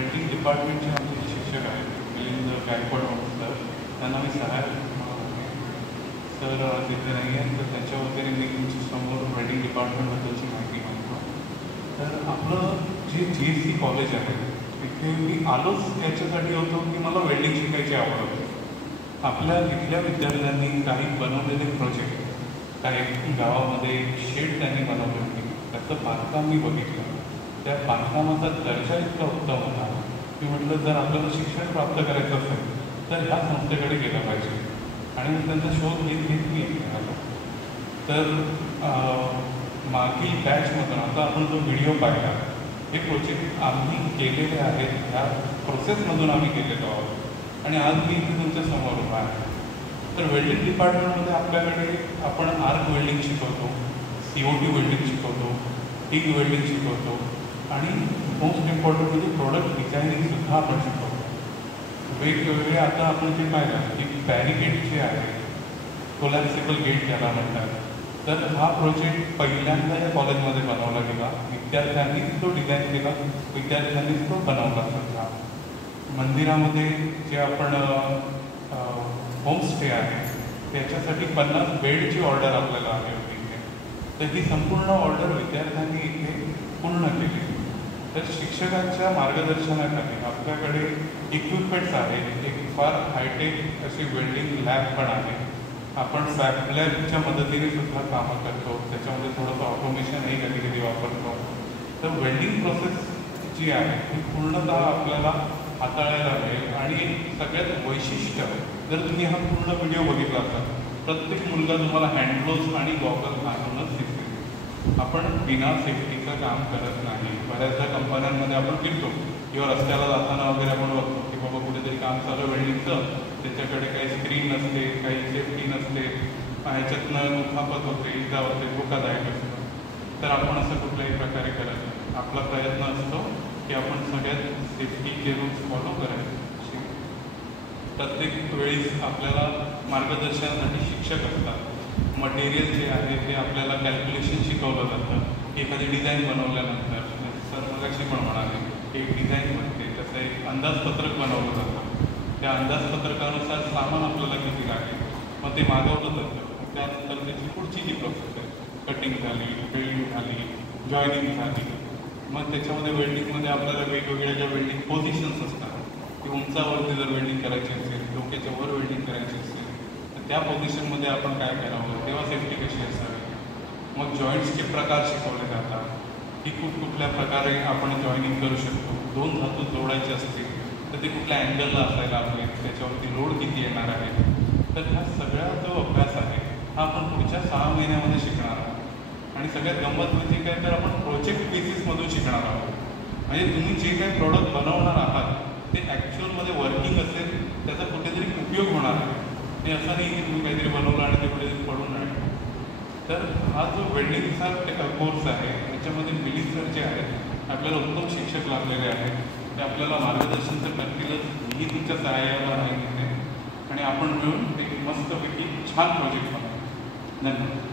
Welding डिपार्टमेंटचे आमचे शिक्षक आहेत मिलिंद गायकवाड सर, त्यांना मी सहाय्यक सर तिथे नाही आहेत, तर त्याच्या वगैरे मी तुमच्या समोर वेल्डिंग डिपार्टमेंटबद्दलची माहिती मागतो. तर आपलं जे GSC कॉलेज आहे तिथे मी आलोच याच्यासाठी होतो की मला वेल्डिंग शिकायची आवड होती. आपल्या इथल्या विद्यार्थ्यांनी काही बनवलेले प्रोजेक्ट, काही गावामध्ये शेड त्यांनी बनवले होते, त्याचं बांधकाम मी बघितलं. त्या बांधकामाचा दर्जा इतका उत्तम होता की म्हटलं जर आपल्याला शिक्षण प्राप्त करायचं असेल तर ह्या संस्थेकडे गेलं पाहिजे. आणि मग त्यांचा शोध घेत मी आलो. तर मागील बॅचमधून आता आपण जो व्हिडिओ पाहिला हे प्रोजेक्ट आम्ही केलेले आहेत, ह्या प्रोसेसमधून आम्ही केलेलो आहोत आणि आज मी इथे तुमच्या समोर उभा आहे. तर वेल्डिंग डिपार्टमेंटमध्ये आपल्याकडे आपण आर्क वेल्डिंग शिकवतो, COT वेल्डिंग शिकवतो, टिग वेल्डिंग शिकवतो आणि मोस्ट इम्पॉर्टंट म्हणजे प्रोडक्ट डिझायनिंगसुद्धा आपण शिकवतो. वेगवेगळे आता आपण जे पाहिलं की बॅरिकेड जे आहे, कोलॅप्सिबल गेट ज्याला म्हणतात, तर हा प्रोजेक्ट पहिल्यांदा या कॉलेजमध्ये बनवला गेला. विद्यार्थ्यांनीच तो डिझाईन केला, विद्यार्थ्यांनीच तो बनवला सुद्धा. मंदिरामध्ये जे आपण होमस्टे आहे त्याच्यासाठी 50 बेडची ऑर्डर आपल्याला आली होती इथे. तर ही संपूर्ण ऑर्डर विद्यार्थ्यांनी इथे पूर्ण केली. तर शिक्षकांच्या मार्गदर्शनाखाली आपल्याकडे इक्विपमेंट्स आहेत. एक फार हायटेक अशी वेल्डिंग लॅब पण आहे. आपण फॅब लॅबच्या मदतीने सुद्धा कामं करतो, त्याच्यामध्ये थोडंसं ऑटोमेशनही कधी कधी वापरतो. तर वेल्डिंग प्रोसेस जी आहे ती पूर्णतः आपल्याला हाताळायला मिळेल. आणि सगळ्यात वैशिष्ट्य, जर तुम्ही हा पूर्ण व्हिडिओ बघितला तर प्रत्येक मुलगा तुम्हाला हँडग्लोव्ज आणि गॉगल घालूनच दिसेल. आपण बिना सेफ्टीचं काम करत नाही. बऱ्याचशा कंपन्यांमध्ये आपण फिरतो किंवा रस्त्याला जाताना वगैरे आपण बघतो की बाबा कुठेतरी काम चालू वेल्डिंगचं, त्याच्याकडे काही स्क्रीन नसते, काही सेफ्टी नसते, ह्याच्यातनं दुखापत होते, इजा होते, धोकादायक असतं. तर आपण असं कुठल्याही प्रकारे करत नाही. आपला प्रयत्न असतो की आपण सगळ्यात सेफ्टीचे रूल्स फॉलो करायचे. प्रत्येक वेळी आपल्याला मार्गदर्शनासाठी शिक्षक असतात. मटेरियल जे आहे ते आपल्याला कॅल्क्युलेशन शिकवलं जातं. एखादी डिझाईन बनवल्यानंतर सर मगाशी पण म्हणाले एक डिझाईन बनते, त्याचं एक अंदाजपत्रक बनवलं जातं. त्या अंदाजपत्रकानुसार सामान आपल्याला किती लागेल मग ते मागवलं जातं. त्यानंतर त्याची पुढची जी प्रोसेस आहे, कटिंग झाली, वेल्डिंग झाली, जॉईनिंग झाली, मग त्याच्यामध्ये वेल्डिंगमध्ये आपल्याला वेगवेगळ्या ज्या वेल्डिंग पोझिशन्स असतात की उंचावरती जर वेल्डिंग करायची असेल, डोक्याच्या वर वेल्डिंग करायची असेल तर त्या पोझिशनमध्ये आपण काय करावं, तेव्हा सेफ्टी कशी असावी. मग जॉईंट्सचे प्रकार शिकवले जातात की कुठल्या प्रकारे आपण जॉईनिंग करू शकतो. 2 धातू जोडायचे असतील तर ते कुठल्या अँगलला असायला हवे, त्याच्यावरती लोड किती येणार आहे. तर ह्या सगळ्या जो अभ्यास आहे हा आपण पुढच्या 6 महिन्यामध्ये शिकणार आहोत. आणि सगळ्यात गंमत म्हणजे काय तर आपण प्रोजेक्ट बेसिसमधून शिकणार आहोत. म्हणजे तुम्ही जे काही प्रोडक्ट बनवणार आहात ते ॲक्च्युअलमध्ये वर्किंग असेल, त्याचा कुठेतरी उपयोग होणार आहे. हे असं नाही की तुम्ही काहीतरी बनवलं आणि ते कुठेतरी पडून राहील. तर हा जो वेल्डिंगचा कोर्स आहे त्याच्यामध्ये मिलिंद सर जे आहेत आपल्याला उत्तम शिक्षक लागलेले आहेत. ते आपल्याला मार्गदर्शन तर करतीलच, मीही तुमच्या सहाय्याला आहे तिथे. आणि आपण मिळून एक मस्तपैकी छान प्रोजेक्ट बनवू. धन्यवाद.